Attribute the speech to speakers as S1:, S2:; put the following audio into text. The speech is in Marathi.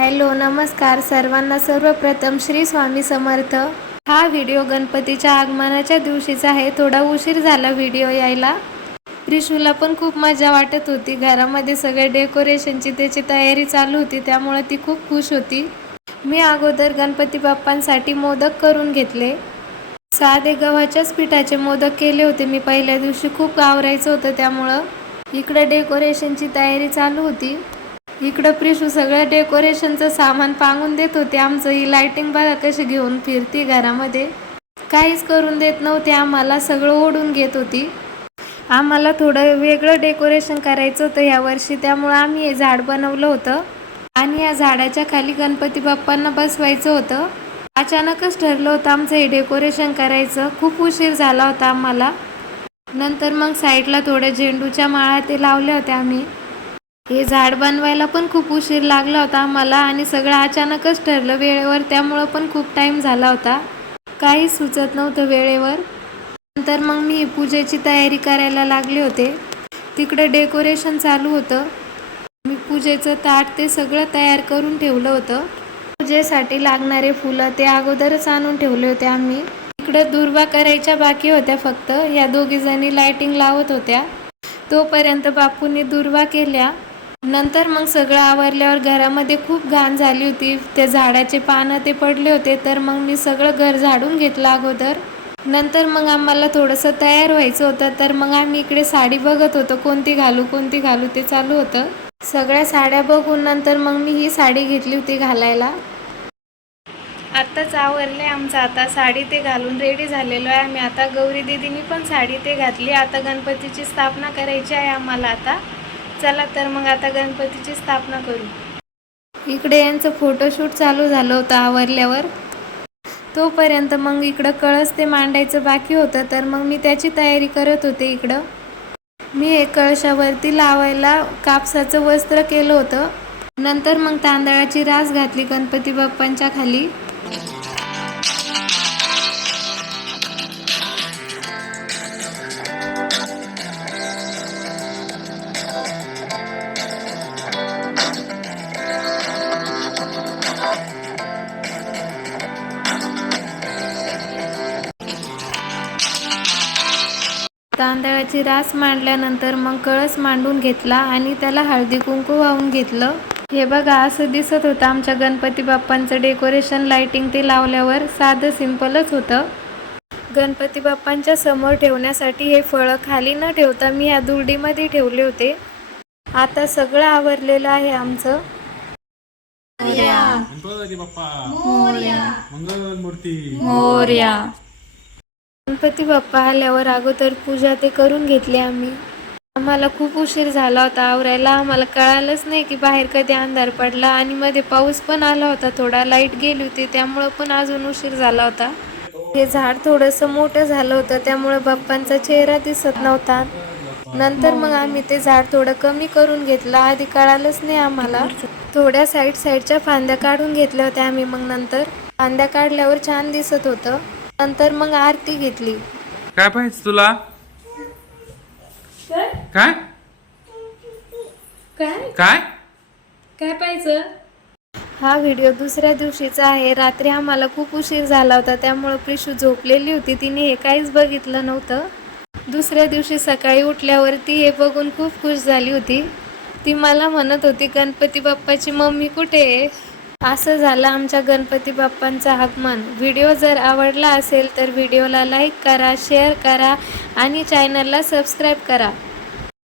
S1: हॅलो नमस्कार सर्वांना. सर्वप्रथम श्री स्वामी समर्थ. हा व्हिडिओ गणपतीच्या आगमनाच्या दिवशीचा आहे. थोडा उशीर झाला व्हिडिओ यायला. त्रिशूला पण खूप मजा वाटत होती. घरामध्ये सगळे डेकोरेशनची त्याची तयारी चालू होती त्यामुळे ती खूप खुश होती. मी अगोदर गणपती बाप्पांसाठी मोदक करून घेतले. साधे गव्हाच्याच पिठाचे मोदक केले होते. मी पहिल्या दिवशी खूप आवरायचं होतं त्यामुळं. इकडं डेकोरेशनची तयारी चालू होती. इकडं प्रिशू सगळं डेकोरेशनचं सामान पांगून देत होते. आमचं ही लायटिंग बघा कशी घेऊन फिरती घरामध्ये. काहीच करून देत नव्हते. आम्हाला सगळं ओढून घेत होती. आम्हाला थोडं वेगळं डेकोरेशन करायचं होतं यावर्षी त्यामुळं आम्ही हे झाड बनवलं होतं. आणि या झाडाच्या खाली गणपती बाप्पांना बसवायचं होतं. अचानकच ठरलं होतं आमचं हे डेकोरेशन करायचं. खूप उशीर झाला होता आम्हाला. नंतर मग साईडला थोड्या झेंडूच्या माळा ते लावल्या होत्या आम्ही. हे झाड बनवायला पण खूप उशीर लागला होता आम्हाला आणि सगळं अचानकच ठरलं वेळेवर त्यामुळं पण खूप टाईम झाला होता. काही सुचत नव्हतं वेळेवर. नंतर मग मी पूजेची तयारी करायला लागले होते. तिकडं डेकोरेशन चालू होतं. मी पूजेचं ताट ते सगळं तयार करून ठेवलं होतं. पूजेसाठी लागणारे फुलं ते अगोदरच आणून ठेवले होते आम्ही. तिकडं दुर्वा करायच्या बाकी होत्या फक्त. या दोघीजणी लायटिंग लावत होत्या. तोपर्यंत बापूंनी दुर्वा केल्या. नंतर मग सगळं आवरल्यावर घरामध्ये खूप घाण झाली होती. त्या झाडाचे पानं ते पडले होते तर मग मी सगळं घर झाडून घेतलं अगोदर. नंतर मग आम्हाला थोडंसं तयार व्हायचं होतं तर मग आम्ही इकडे साडी बघत होतो कोणती घालू कोणती घालू ते चालू होतं. सगळ्या साड्या बघून नंतर मग मी ही साडी घेतली होती घालायला. आत्ताच आवरले आमचं आता साडी ते घालून रेडी झालेलो आहे आम्ही. आता गौरी दिदीनी पण साडी ते घातली आता गणपतीची स्थापना करायची आहे आम्हाला आता. चला तर मग आता गणपतीची स्थापना करू. इकडे यांचं फोटोशूट चालू झालं होतं आवरल्यावर. तोपर्यंत मग इकडं कळस ते मांडायचं बाकी होतं तर मग मी त्याची तयारी करत होते इकडं. मी हे कळशावरती लावायला कापसाचं वस्त्र केलं होतं. नंतर मग तांदळाची रास घातली गणपती बाप्पांच्या खाली. तांदळाची रास मांडल्यानंतर मग कळस मांडून घेतला आणि त्याला हळदी कुंकू वाहून घेतलं. हे बघा असं दिसत होतं आमच्या गणपती बाप्पांचं डेकोरेशन लाइटिंग ते लावल्यावर साधं सिंपलच होतं. गणपती बाप्पांच्या समोर ठेवण्यासाठी हे फळं खाली न ठेवता मी ह्या दुर्डीमध्ये ठेवले होते. आता सगळं आवरलेलं आहे आमचं.
S2: गणपती बाप्पा. मंगल मूर्ती
S1: मोर्या. गणपती बाप्पा आल्यावर अगोदर पूजा ते करून घेतली आम्ही. आम्हाला खूप उशीर झाला होता आवरायला. आम्हाला कळालंच नाही की बाहेर कधी अंधार पडला आणि मध्ये पाऊस पण आला होता. थोडा लाइट गेली होती त्यामुळं पण अजून उशीर झाला होता. हे झाड थोडंसं मोठं झालं होतं त्यामुळे बाप्पांचा चेहरा दिसत नव्हता. नंतर मग आम्ही ते झाड थोडं कमी करून घेतलं. आधी कळालंच नाही आम्हाला. थोड्या साईड साईडच्या फांद्या काढून घेतल्या होत्या आम्ही मग नंतर. फांद्या काढल्यावर छान दिसत होतं. नंतर मग आरती घेतली.
S2: काय पाहिजे तुला? काय?
S1: काय?
S2: काय?
S1: काय? पाहिजे हा व्हिडिओ दुसऱ्या दिवशीचा आहे. रात्री आम्हाला खूप उशीर झाला होता त्यामुळं प्रिशू झोपलेली होती. तिने हे काहीच बघितलं नव्हतं. दुसऱ्या दिवशी सकाळी उठल्यावरती हे बघून खूप खुश झाली होती. ती मला म्हणत होती गणपती बाप्पाची मम्मी कुठे आहे? असं झालं आमच्या गणपती बाप्पांचं आगमन. व्हिडिओ जर आवडला असेल तर व्हिडिओला लाईक करा शेअर करा आणि चॅनलला सबस्क्राईब करा.